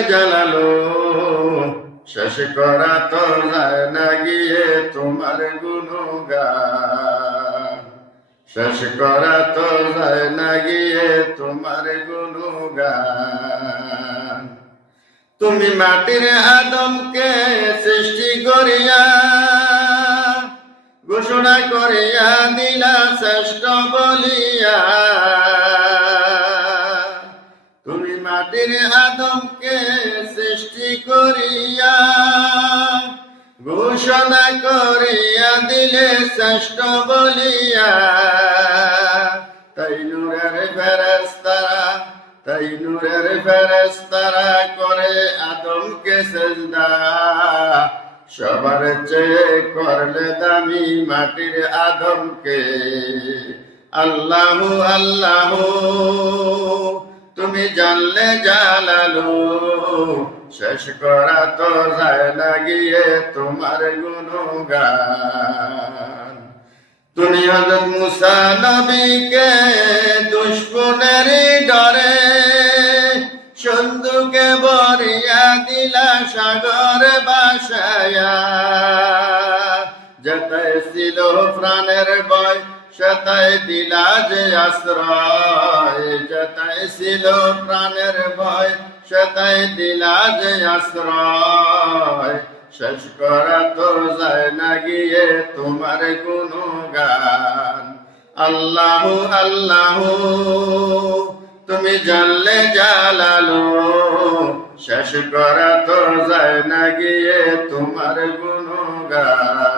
জানলে জানালো শেষ করা তো যায় না গিয়ে তোমার গুণগান শেষ করা তো যায় না গিয়ে তোমার গুণগান তুমি মাটির আদমকে সৃষ্টি করিয়া ঘোষণা করিয়া দিলা শ্রেষ্ঠ বলিয়া তুমি মাটির আদমকে সৃষ্টি করিয়া ঘোষণা করিয়া দিলে শ্রেষ্ঠ বলিয়া তাই নূরের ফেরেশতারা করে আদমকে সেজদা সবার চেয়ে করলে দামি মাটির আদমকে আল্লাহু আল্লাহু তুমি জানলে জালালো শেষ করা তো যায় না গিয়ে তোমার গুণগান তুমি হযরত মুসা নবীকে দুশমনের ডরে সন্দুকে ভরিয়া দিলা সাগর ভাসায়া যেথায় ছিল প্রাণের ভয় সেথায় দিলা যে আশ্রয় যেথায় ছিল প্রাণের ভয় সেথায় দিলা যে আশ্রয় শেষ করা তো যায় না গিয়ে তোমার গুণগান আল্লাহু আল্লাহু তুমি জানলে জালালো শেষ করা তো যায় না গিয়ে তোমার গুণগান